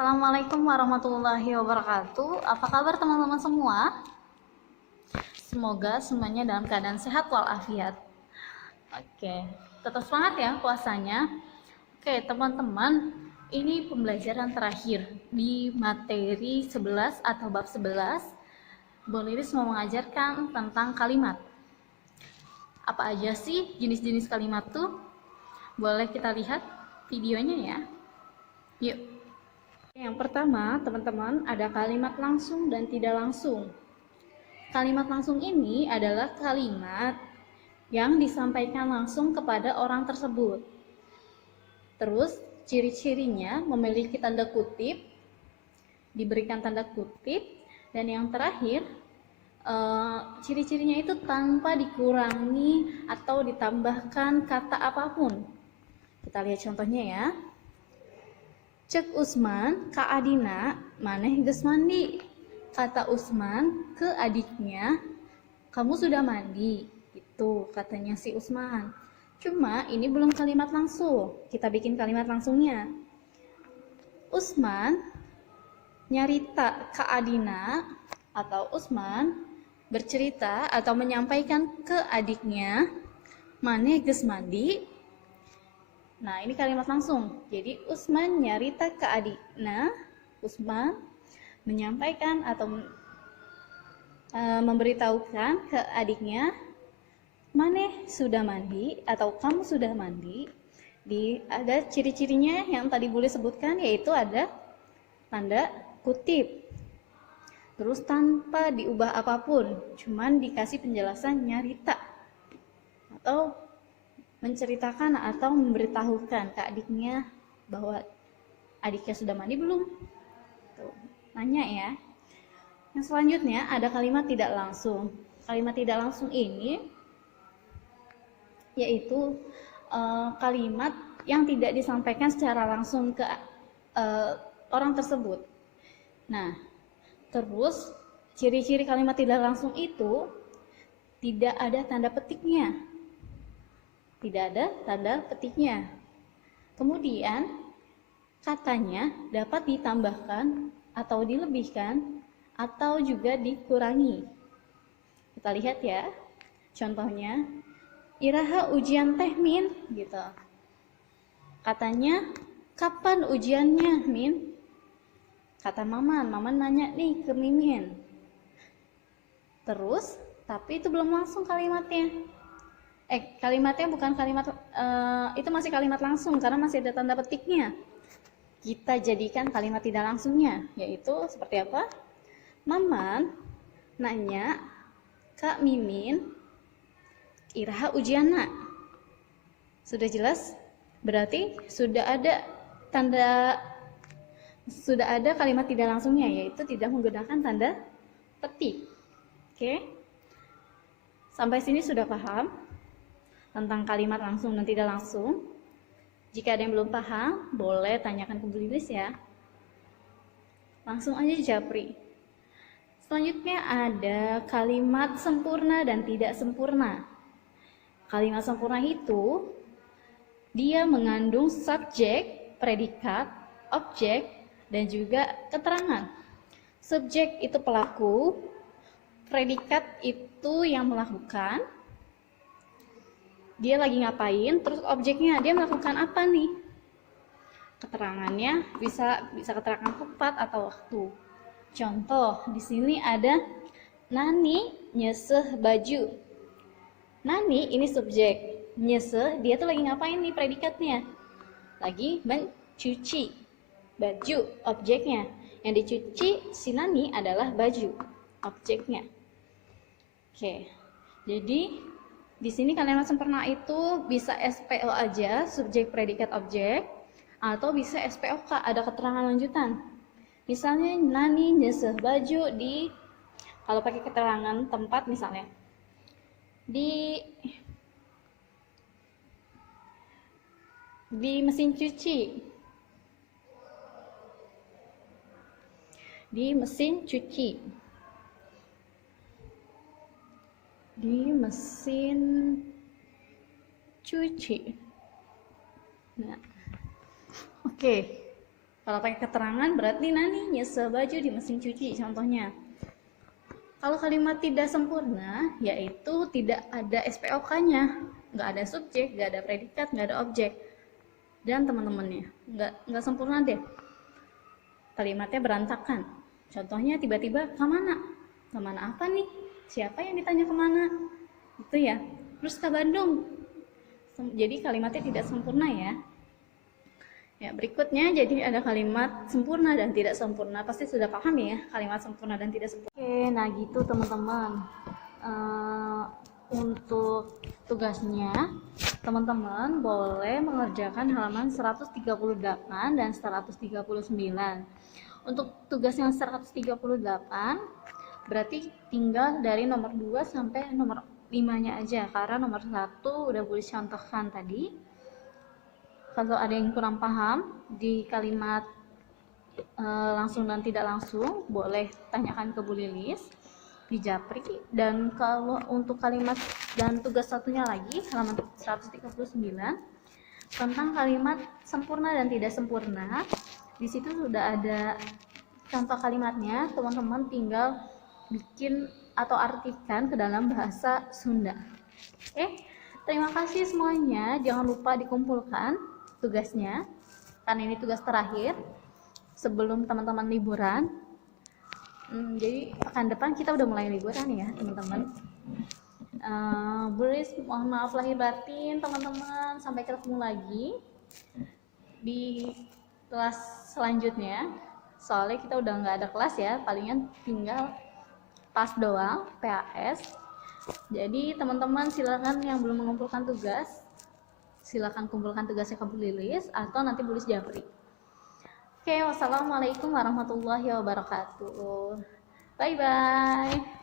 Assalamualaikum warahmatullahi wabarakatuh. Apa kabar teman-teman semua? Semoga semuanya dalam keadaan sehat walafiat. Oke, tetap semangat ya puasanya. Oke, teman-teman, ini pembelajaran terakhir di materi 11 atau bab 11. Bu Lilis mau mengajarkan tentang kalimat. Apa aja sih jenis-jenis kalimat tuh? Boleh kita lihat videonya ya. Yuk. Yang pertama, teman-teman, ada kalimat langsung dan tidak langsung. Kalimat langsung ini adalah kalimat yang disampaikan langsung kepada orang tersebut. Terus, ciri-cirinya memiliki tanda kutip, diberikan tanda kutip, dan yang terakhir, ciri-cirinya itu tanpa dikurangi atau ditambahkan kata apapun. Kita lihat contohnya ya. Cek Usman ka adina maneh geus mandi. Kata Usman ke adiknya, kamu sudah mandi. Itu katanya si Usman. Cuma ini belum kalimat langsung. Kita bikin kalimat langsungnya. Usman nyarita ka adina, atau Usman bercerita atau menyampaikan ke adiknya, maneh geus mandi. Nah, ini kalimat langsung. Jadi, Usman nyarita ke adikna, Usman menyampaikan atau memberitahukan ke adiknya, maneh sudah mandi atau kamu sudah mandi. Ada ciri-cirinya yang tadi boleh sebutkan, yaitu ada tanda kutip. Terus tanpa diubah apapun, cuman dikasih penjelasan nyarita atau menceritakan atau memberitahukan ke adiknya bahwa adiknya sudah mandi belum? Tuh, nanya ya. Yang selanjutnya ada kalimat tidak langsung. Kalimat tidak langsung ini yaitu kalimat yang tidak disampaikan secara langsung ke orang tersebut. Nah, terus ciri-ciri kalimat tidak langsung itu tidak ada tanda petiknya. Tidak ada tanda petiknya. Kemudian katanya dapat ditambahkan atau dilebihkan atau juga dikurangi. Kita lihat ya. Contohnya, iraha ujian teh Min gitu. Katanya, kapan ujiannya Min? Kata Maman nanya nih ke Mimin. Terus, tapi itu belum langsung kalimatnya. Kalimatnya bukan kalimat, itu masih kalimat langsung karena masih ada tanda petiknya. Kita jadikan kalimat tidak langsungnya, yaitu seperti apa? Maman nanya Kak Mimin, iraha ujianna. Sudah jelas? Berarti sudah ada kalimat tidak langsungnya, yaitu tidak menggunakan tanda petik. Oke? Sampai sini sudah paham tentang kalimat langsung dan tidak langsung? Jika ada yang belum paham, boleh tanyakan ke Bu Lilis ya. Langsung aja japri. Selanjutnya ada kalimat sempurna dan tidak sempurna. Kalimat sempurna itu dia mengandung subjek, predikat, objek, dan juga keterangan. Subjek itu pelaku, predikat itu yang melakukan, dia lagi ngapain, terus objeknya dia melakukan apa nih? Keterangannya bisa keterangan tempat atau waktu. Contoh, di sini ada Nani nyeseh baju. Nani ini subjek, nyeseh dia tuh lagi ngapain nih predikatnya? Lagi mencuci baju, objeknya. Yang dicuci si Nani adalah baju, objeknya. Oke, jadi di sini kalimat sempurna itu bisa SPO aja, subjek, predikat, objek, atau bisa SPOK, ada keterangan lanjutan. Misalnya Nani nyeseh baju di, kalau pakai keterangan tempat misalnya, di mesin cuci. Di mesin cuci. Di mesin cuci. Nah, oke. Kalau pakai keterangan berarti Nani nyese baju di mesin cuci contohnya. Kalau kalimat tidak sempurna, yaitu tidak ada SPOK-nya, nggak ada subjek, nggak ada predikat, nggak ada objek, dan teman-temannya, nggak sempurna deh. Kalimatnya berantakan. Contohnya tiba-tiba kemana? Kemana apa nih? Siapa yang ditanya kemana? Itu ya. Terus ke Bandung. Jadi kalimatnya tidak sempurna ya. Ya, berikutnya jadi ada kalimat sempurna dan tidak sempurna. Pasti sudah paham ya kalimat sempurna dan tidak sempurna. Oke, nah gitu teman-teman. Untuk tugasnya, teman-teman boleh mengerjakan halaman 138 dan 139. Untuk tugas yang 138 berarti tinggal dari nomor 2 sampai nomor 5-nya aja, karena nomor 1 udah boleh contohkan tadi. Kalau ada yang kurang paham di kalimat langsung dan tidak langsung, boleh tanyakan ke Bu Lilis di Japri. Dan kalau untuk kalimat dan tugas satunya lagi, halaman 139 tentang kalimat sempurna dan tidak sempurna, di situ sudah ada contoh kalimatnya, teman-teman tinggal bikin atau artikan ke dalam bahasa Sunda. Oke, terima kasih semuanya. Jangan lupa dikumpulkan tugasnya, karena ini tugas terakhir sebelum teman-teman liburan. Jadi pekan depan kita udah mulai liburan ya teman-teman. Bulis, mohon maaf lahir batin teman-teman. Sampai ketemu lagi di kelas selanjutnya. Soalnya kita udah nggak ada kelas ya, palingan tinggal pas doang, PAS. Jadi teman-teman silakan yang belum mengumpulkan tugas, silakan kumpulkan tugasnya ke Bu Lilis atau nanti Bu Lilis Japri. Oke, wassalamualaikum warahmatullahi wabarakatuh. Bye bye.